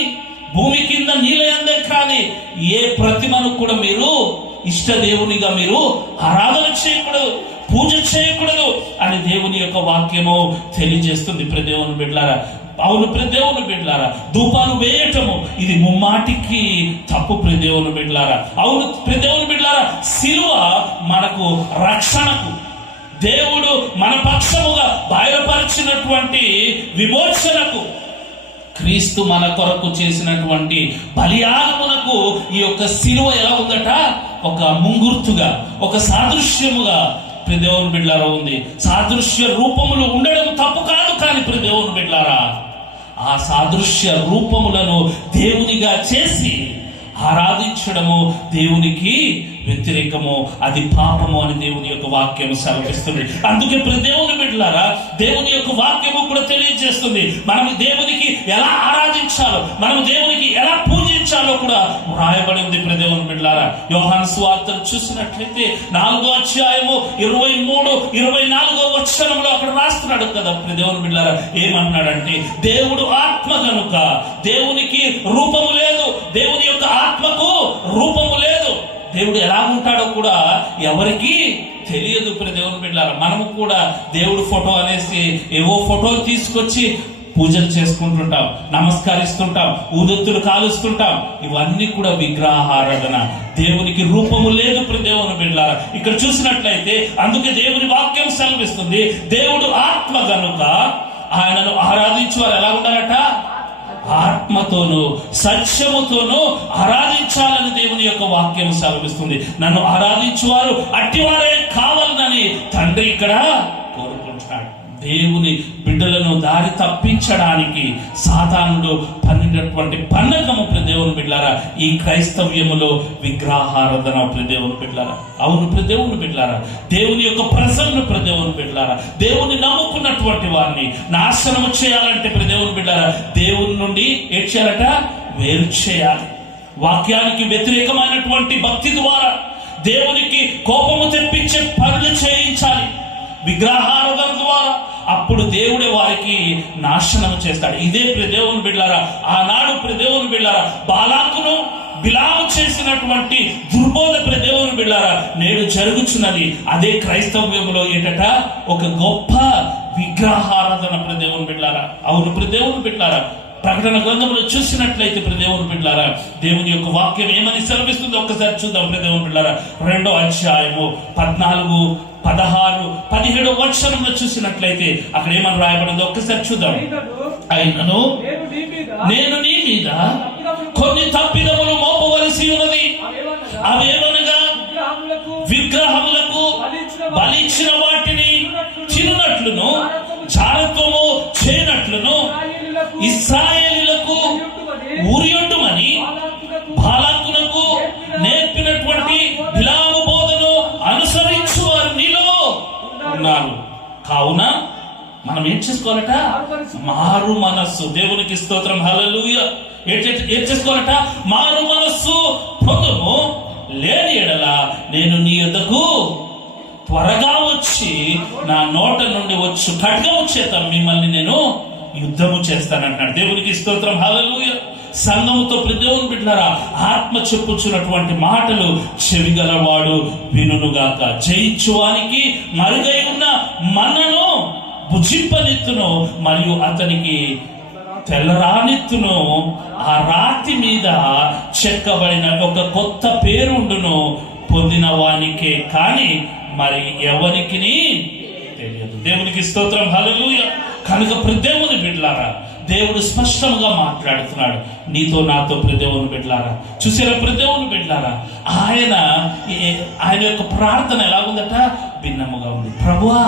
భూమి కింద నీళ్ళ కానీ ఏ ప్రతిమను కూడా మీరు ఇష్ట దేవునిగా మీరు ఆరాధన చేయకూడదు, పూజ చేయకూడదు అని దేవుని యొక్క వాక్యము తెలియజేస్తుంది. దేవుని బిడ్డలారా, అవును దేవుని బిడ్డలారా, ధూపాలు వేయటము ఇది ముమ్మాటికి తప్పు. దేవుని బిడ్డలారా, అవును దేవుని బిడ్డలారా, సిలువ మనకు రక్షణకు, దేవుడు మన పక్షముగా బయలుపరిచినటువంటి విమోచనకు, క్రీస్తు మన కొరకు చేసినటువంటి బలియాగమునకు ఈ యొక్క సిలువ ఎలా ఉందట, ఒక ముంగుర్తుగా, ఒక సాదృశ్యముగా దేవుని బిడ్డలారా ఉంది. సాదృశ్య రూపములు ఉండడం తప్పు కాదు, కానీ దేవుని బిడ్డలారా ఆ సాదృశ్య రూపములను దేవునిగా చేసి ఆరాధించడము దేవునికి వ్యతిరేకము, అది పాపము అని దేవుని యొక్క వాక్యము సెలవిస్తుంది. అందుకే దేవుని బిడ్డలారా దేవుని యొక్క వాక్యము కూడా తెలియజేస్తుంది మనం దేవునికి ఎలా ఆరాధించాలో, మనం దేవునికి ఎలా పూజించాలో కూడా వ్రాయబడి ఉంది. దేవుని బిడ్డలారా, యోహాను సువార్తను చూసినట్లయితే 4వ అధ్యాయము 23-24 వచనంలో అక్కడ రాస్తున్నాడు కదా దేవుని బిడ్డలారా, ఏమన్నాడంటే దేవుడు ఆత్మ గనుక దేవునికి రూపము లేదు, దేవుని యొక్క ఆత్మకు రూపము లేదు. దేవుడు ఎలా ఉంటాడో కూడా ఎవరికి తెలియదు. దేవుని బిడ్డలారా, మనము కూడా దేవుడు ఫోటో అనేసి ఏవో ఫోటోలు తీసుకొచ్చి పూజలు చేసుకుంటుంటాం, నమస్కరిస్తుంటాం, ఊదొత్తులు కాలుస్తుంటాం. ఇవన్నీ కూడా విగ్రహారాధన. దేవునికి రూపము లేదు దేవుని బిడ్డలారా. ఇక్కడ చూసినట్లయితే అందుకే దేవుని వాక్యం సెలవిస్తుంది, దేవుడు ఆత్మ గనుక ఆయనను ఆరాధించే వారు ఎలా ఉండాలట, ఆత్మతోను సత్యముతోను ఆరాధించాలని దేవుని యొక్క వాక్యం సెలవిస్తుంది. నన్ను ఆరాధించువారు అట్టివారే కావాలని తండ్రి ఇక్కడ కోరుకుంటున్నాడు. దేవుని బిడ్డలను దారి తప్పించడానికి సాతానుడు పన్నినటువంటి పన్నకము దేవుని బిడ్డలారా ఈ క్రైస్తవ్యములో విగ్రహారాధన. దేవుని బిడ్డలారా, అవును దేవుని బిడ్డలారా, దేవుని యొక్క ప్రజలను దేవుని బిడ్డలారా, దేవుని నమ్ముకున్నటువంటి వారిని నాశనము చేయాలంటే దేవుని బిడ్డలారా దేవుని నుండి ఏం చేయాలట, వేరు చేయాలి. వాక్యానికి వ్యతిరేకమైనటువంటి భక్తి ద్వారా దేవునికి కోపము తెప్పించే పనులు చేయించాలి విగ్రహారాధన ద్వారా. అప్పుడు దేవుడే వారికి నాశనం చేస్తాడు. ఇదే దేవుని బిడ్డలారా ఆనాడు దేవుని బిడ్డలారా బాలాకును బిలాము చేసినటువంటి దుర్బోధ దేవుని బిడ్డలారా నేడు జరుగుతున్నది. అదే క్రైస్తవ్యంలో ఏంటట, ఒక గొప్ప విగ్రహారాధన దేవుని బిడ్డలారా. అవును దేవుని బిడ్డలారా, ప్రకటన గ్రంథంలో చూసినట్లయితే దేవుని బిడ్డలారా దేవుని యొక్క వాక్యం ఏమని సెలవిస్తుందో ఒక్కసారి చూద్దాం. దేవుని బిడ్డలారా 2వ అధ్యాయము 14, 16, 17 వచనంలో చూసినట్లయితే అక్కడ ఏమని రాయబడిందో ఒక్కసారి చూద్దాం. అయినను నేను నీ మీద కొన్ని తప్పిదములు మోపవలసి ఉన్నది. అవేమనగా విగ్రహములకు బలిచ్చిన వాటిని తిన్నట్లును, జారత్వము చేయనట్లును, ఇశ్రాయేలీయులకు ఊరియొట్టుమని బాలాకునకు నేర్పినటువంటి బిలాము బోధను అనుసరించు వారు నీలో ఉన్నారు. కావున మనం ఏం చేసుకోవాలట, మారు మనస్సు. దేవునికి స్తోత్రం, హల్లెలూయా. ఏం చేసుకోవాలట, మారు మనస్సు పొందుము, లేని ఎడల నేను నీ యొద్దకు త్వరగా వచ్చి నా నోట నుండి వచ్చు ఖడ్గము చేత మిమ్మల్ని నేను యుద్ధము చేస్తానంటున్నాడు. దేవునికి స్తోత్రం, హల్లెలూయా. సంఘముతో దేవుని బిడ్డలారా ఆత్మ చెప్పుచున్నటువంటి మాటలు చెవిగలవాడు వినుగాక. జయించువానికి మరుగై ఉన్న మన్నను భుజింపనెత్తును, మరియు అతనికి తెల్లరానెత్తును. ఆ రాతి మీద చెక్కబడిన ఒక కొత్త పేరుండును, పొందిన వానికే కాని మరి ఎవరికి తెలియదు. దేవునికి స్తోత్రం, హల్లెలూయా. కనుక దేవుని బిడ్డలారా దేవుడు స్పష్టంగా మాట్లాడుతున్నాడు నీతో నాతో. దేవుని బిడ్డలారా చూసారా, దేవుని బిడ్డలారా ఆయన యొక్క ప్రార్థన ఎలా ఉందట, భిన్నముగా ఉంది. ప్రభువా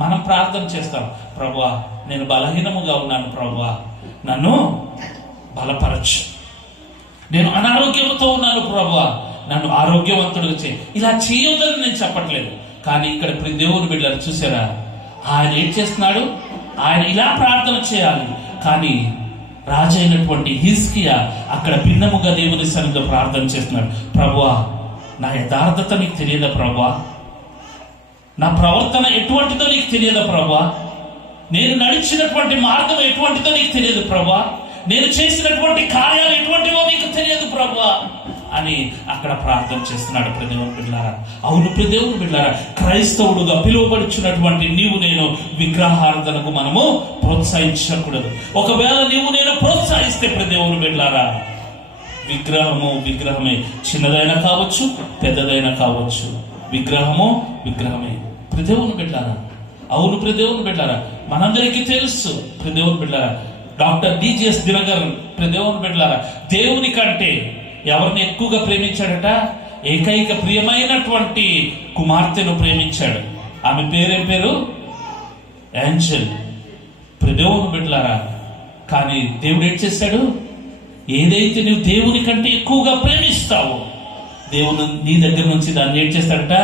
మనం ప్రార్థన చేస్తాం, ప్రభువా నేను బలహీనముగా ఉన్నాను, ప్రభువా నన్ను బలపరచు. నేను అనారోగ్యంతో ఉన్నాను, ప్రభువా నన్ను ఆరోగ్యవంతుడిగా చేయి. ఇలా చేయొద్దని నేను చెప్పట్లేదు, కానీ ఇక్కడ దేవుని బిడ్డలు చూసారా, ఆయన ఏం చేస్తున్నాడు? ఆయన ఇలా ప్రార్థన చేయాలి. కానీ రాజు అయినటువంటి హిజ్కియా అక్కడ భిన్నముగా దేవుని సన్నిధిలో ప్రార్థన చేస్తున్నాడు. ప్రభువా నా యథార్థత నీకు తెలియదా ప్రభువా? నా ప్రవర్తన ఎటువంటిదో నీకు తెలియదా ప్రభువా? నేను నడిచినటువంటి మార్గం ఎటువంటిదో నీకు తెలియదు ప్రభువా? నేను చేసినటువంటి కార్యాలు ఎటువంటివో నీకు తెలియదు ప్రభువా అని అక్కడ ప్రార్థన చేస్తున్నాడు. దేవుని బిడ్డలారా, అవును దేవుని బిడ్డలారా, క్రైస్తవుడుగా పిలువబడుచున్నటువంటి నీవు నేను విగ్రహారాధనకు మనము ప్రోత్సహించకూడదు. ఒకవేళ నీవు నేను ప్రోత్సహిస్తే దేవుని బిడ్డలారా, విగ్రహమే, చిన్నదైనా కావచ్చు పెద్దదైనా కావచ్చు, విగ్రహమే. దేవుని బిడ్డలారా, అవును దేవుని బిడ్డలారా, మనందరికీ తెలుసు దేవుని బిడ్డలారా, డాక్టర్ డిజిఎస్ దినకరన్ దేవుని బిడ్డలారా, దేవుని కంటే ఎవరిని ఎక్కువగా ప్రేమించాడట? ఏకైక ప్రియమైనటువంటి కుమార్తెను ప్రేమించాడు. ఆమె పేరేం పేరు? ఏంజెల్. దేవుని బిడ్డలారా, కానీ దేవుడు ఏం చేశాడు? ఏదైతే నువ్వు దేవుని కంటే ఎక్కువగా ప్రేమిస్తావో దేవుడు నీ దగ్గర నుంచి దాన్ని ఏం చేస్తాడట?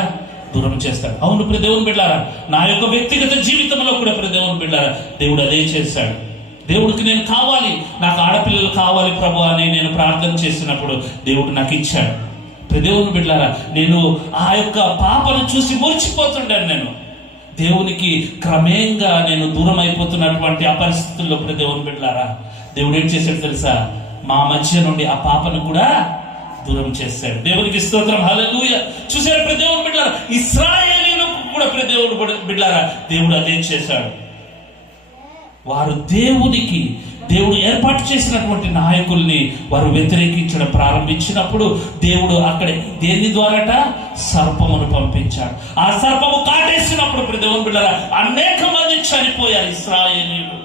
దూరం చేస్తాడు. అవును దేవుని బిడ్డలారా, నా యొక్క వ్యక్తిగత జీవితంలో కూడా దేవుని బిడ్డలారా, దేవుడు అదే చేశాడు. దేవుడికి నేను కావాలి, నాకు ఆడపిల్లలు కావాలి ప్రభు అని నేను ప్రార్థన చేసినప్పుడు దేవుడు నాకు ఇచ్చాడు. దేవుని బిడ్డలారా, నేను ఆ యొక్క పాపను చూసి మురిచిపోతుండాను. నేను దేవునికి క్రమేంగా నేను దూరం అయిపోతున్నటువంటి ఆ పరిస్థితుల్లో దేవుని బిడ్డలారా, దేవుడు ఏం చేశాడు తెలుసా? మా మధ్య నుండి ఆ పాపను కూడా దూరం చేశాడు. దేవునికి స్తోత్రం, హల్లెలూయా. చూసారు దేవుని బిడ్డలారా, ఇశ్రాయేలీయులకు కూడా దేవుడు బిడ్డలారా, దేవుడు అదే చేశాడు. వారు దేవుడు ఏర్పాటు చేసినటువంటి నాయకుల్ని వారు వ్యతిరేకించడం ప్రారంభించినప్పుడు దేవుడు అక్కడ దేని ద్వారాట? సర్పమును పంపించాడు. ఆ సర్పము కాటేసినప్పుడు దేవుని బిడ్డలారా, అనేక మంది చనిపోయారు. ఇశ్రాయేలీయులు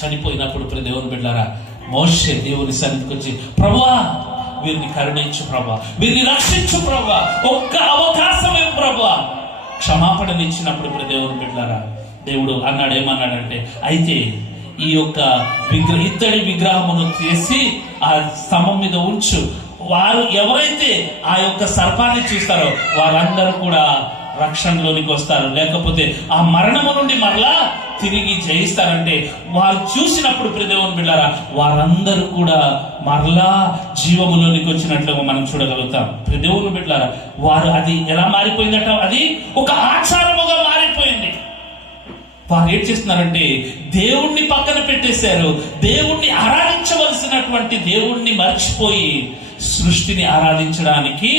చనిపోయినప్పుడు దేవుని బిడ్డలారా, మోషే దేవుని సన్నిధికి వచ్చి, ప్రభువా వీరిని కరుణించు ప్రభువా, వీరిని రక్షించు ప్రభువా, ఒక్క అవకాశమే ప్రభువా, క్షమాపణనిచ్చినప్పుడు దేవుని బిడ్డలారా, దేవుడు అన్నాడు, ఏమన్నాడంటే, అయితే ఈ యొక్క ఇత్తడి విగ్రహమును చేసి ఆ స్తంభం మీద ఉంచు. వారు ఎవరైతే ఆ యొక్క సర్పాన్ని చూస్తారో వారందరూ కూడా రక్షణలోనికి వస్తారు, లేకపోతే ఆ మరణము నుండి మరలా తిరిగి జయిస్తారంటే వారు చూసినప్పుడు దేవుని బిడ్డలారా, వారందరూ కూడా మరలా జీవములోనికి వచ్చినట్లుగా మనం చూడగలుగుతాం. దేవుని బిడ్డలారా, వారు అది ఎలా మారిపోయిందట? అది ఒక ఆచారముగా మారిపోయింది. వారు ఏం చేస్తున్నారంటే దేవుణ్ణి పక్కన పెట్టేశారు. దేవుణ్ణి ఆరాధించవలసినటువంటి దేవుణ్ణి మర్చిపోయి సృష్టిని ఆరాధించడానికి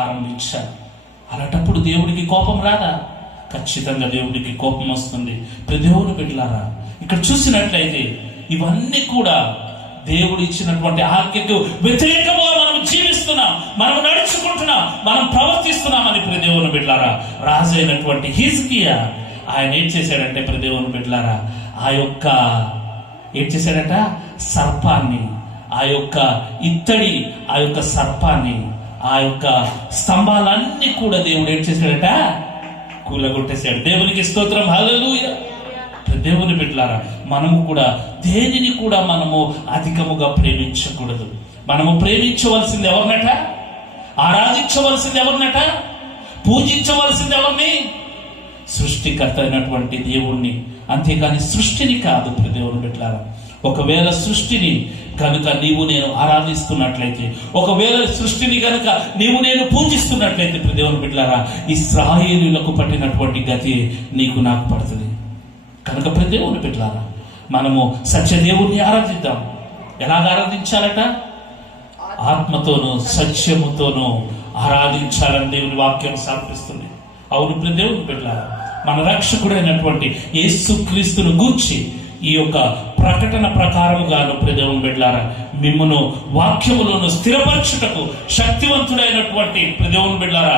ఆరంభించారు. అలాంటప్పుడు దేవుడికి కోపం రాదా? ఖచ్చితంగా దేవుడికి కోపం వస్తుంది. దేవుని బిడ్డలారా, ఇక్కడ చూసినట్లయితే ఇవన్నీ కూడా దేవుడు ఇచ్చినటువంటి ఆజ్ఞకు వ్యతిరేకముగా మనం జీవిస్తున్నాం, మనం నడుచుకుంటున్నాం, మనం ప్రవర్తిస్తున్నామని దేవుని బిడ్డలారా, రాజు అయినటువంటి హిజ్కియా ఆయన ఏం చేశాడంటే దేవుని బిడ్డలారా, ఆ యొక్క ఏం చేశాడట? సర్పాన్ని, ఆ యొక్క ఇత్తడి ఆ యొక్క సర్పాన్ని, ఆ యొక్క స్తంభాలన్నీ కూడా దేవుడు ఏం చేశాడట? కూలగొట్టేశాడు. దేవునికి స్తోత్రం, హల్లెలూయా. దేవుని బిడ్డలారా, మనము కూడా దేనిని కూడా మనము అధికముగా ప్రేమించకూడదు. మనము ప్రేమించవలసింది ఎవరినట? ఆరాధించవలసింది ఎవరినట? పూజించవలసింది ఎవరిని? సృష్టికర్త అయినటువంటి దేవుణ్ణి, అంతేకాని సృష్టిని కాదు. దేవుని బిడ్డలారా, ఒకవేళ సృష్టిని కనుక నీవు నేను ఆరాధిస్తున్నట్లయితే, ఒకవేళ సృష్టిని కనుక నీవు నేను పూజిస్తున్నట్లయితే దేవుని బిడ్డలారా, ఇశ్రాయేలీయులకు పట్టినటువంటి గతి నీకు నాకు పడుతుంది. కనుక దేవుని బిడ్డలారా, మనము సత్యదేవుణ్ణి ఆరాధిద్దాం. ఎలాగ ఆరాధించాలట? ఆత్మతోనూ సత్యముతోనూ ఆరాధించాలని దేవుని వాక్యం సమర్పిస్తుంది. అవును దేవుని బిడ్డలారా, మన రక్షకుడైనటువంటి యేసుక్రీస్తును గూర్చి ఈ యొక్క ప్రకటన ప్రకారముగాను దేవుని బిడ్డలారా, మిమ్మును వాక్యములను స్థిరపరచుటకు శక్తివంతుడైనటువంటి దేవుని బిడ్డలారా,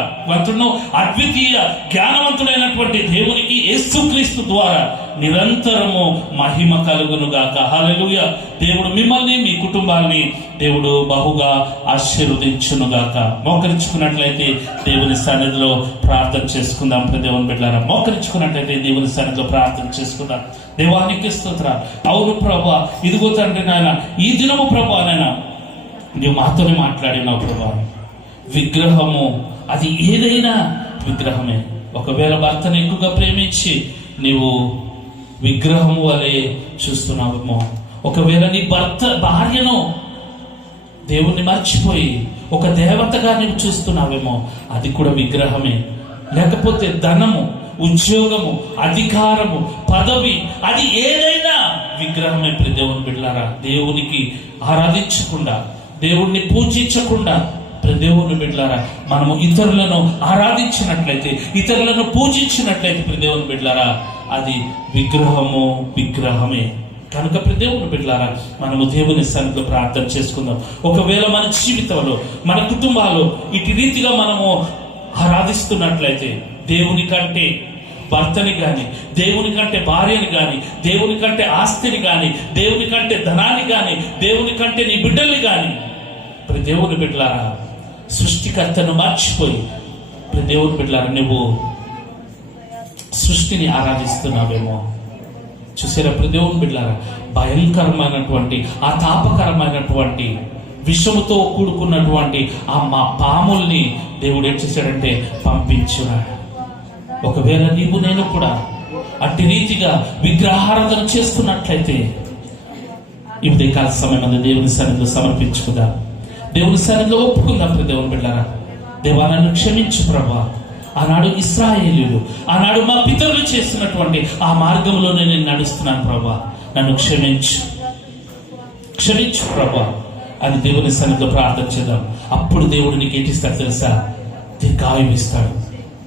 అద్వితీయ జ్ఞానవంతుడైనటువంటి దేవునికి యేసుక్రీస్తు ద్వారా నిరంతరము మహిమ కలుగును గాక. హల్లెలూయా. దేవుడు మిమ్మల్ని మీ కుటుంబాన్ని దేవుడు బహుగా ఆశీర్వదించును గాక. మోకరించుకున్నట్లయితే దేవుని సన్నిధిలో ప్రార్థన చేసుకుందాం. దేవుని బిడ్డలారా, మోకరించుకున్నట్లయితే దేవుని సన్నిధిలో ప్రార్థన చేసుకుందాం. దేవానికి స్తోత్రం. అవును ప్రభా, ఇదిగో తండ్రి నాయన, ఈ దినము ప్రభా నాయన నీవు మాతోనే మాట్లాడినావు ప్రభా. విగ్రహము అది ఏదైనా విగ్రహమే. ఒకవేళ భర్తను ఎక్కువగా ప్రేమించి నీవు విగ్రహము వలె చూస్తున్నావేమో, ఒకవేళ నీ భార్యను దేవుణ్ణి మర్చిపోయి ఒక దేవతగా నీవు చూస్తున్నావేమో, అది కూడా విగ్రహమే. లేకపోతే ధనము, ఉద్యోగము, అధికారము, పదవి, అది ఏదైనా విగ్రహమే. దేవుని బిడ్డలారా, దేవునికి ఆరాధించకుండా, దేవుణ్ణి పూజించకుండా దేవుని బిడ్డలారా మనము ఇతరులను ఆరాధించినట్లయితే, ఇతరులను పూజించినట్లయితే దేవుని బిడ్డలారా అది విగ్రహమే. కనుక దేవుని బిడ్డలారా మనము దేవుని సన్నిధిలో ప్రార్థన చేసుకుందాం. ఒకవేళ మన జీవితంలో, మన కుటుంబాల్లో ఇటు రీతిగా మనము ఆరాధిస్తున్నట్లయితే, దేవుని కంటే భర్తని కానీ, దేవుని కంటే భార్యని కానీ, దేవుని కంటే ఆస్తిని కానీ, దేవుని కంటే ధనాన్ని కానీ, దేవుని కంటే నీ బిడ్డల్ని కానీ, దేవుని బిడ్డలారా సృష్టికర్తను మర్చిపోయి దేవుని బిడ్డలారా నువ్వు సృష్టిని ఆరాధిస్తున్నావేమో. చూసేటప్పుడు దేవుని బిడ్డలారా భయంకరమైనటువంటి, ఆ తాపకరమైనటువంటి విషముతో కూడుకున్నటువంటి ఆ పాముల్ని దేవుడు ఏం చేశాడంటే పంపించున్నాడు. ఒకవేళ నీవు నేను కూడా అట్టి రీతిగా విగ్రహారాధన చేస్తున్నట్లయితే ఇప్పుడు కాల సమయం అంతా దేవుని సన్నిధిలో సమర్పించుకుందాం. దేవుని సన్నిధిలో ఒప్పుకుందాం. దేవుని బిడ్డలారా, దేవా నన్ను క్షమించు ప్రభా. ఆనాడు ఇశ్రాయేలీయులు, ఆనాడు మా పితరులు చేస్తున్నటువంటి ఆ మార్గంలోనే నేను నడుస్తున్నాను ప్రభా. నన్ను క్షమించు ప్రభా అని దేవుని సన్నిధిలో ప్రార్థన చేద్దాం. అప్పుడు దేవుడు నీకు ఏంటిస్తాడు తెలుసా? దీర్ఘాయువు ఇస్తాడు.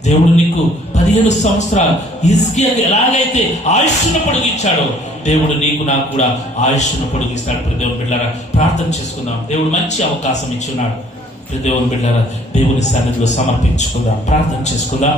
దేవుడు నీకు 15 సంవత్సరాలు హిజ్కియాకి ఎలాగైతే ఆయుష్ను పొడిగించాడో, దేవుడు నీకు నాకు కూడా ఆయుష్ను పొడిగిస్తాడు. దేవుని బిడ్డలారా ప్రార్థన చేసుకుందాం. దేవుడు మంచి అవకాశం ఇచ్చి ఉన్నాడు. దేవుని బిడ్డలారా దేవుని సన్నిధిలో సమర్పించుకుందాం, ప్రార్థన చేసుకుందాం.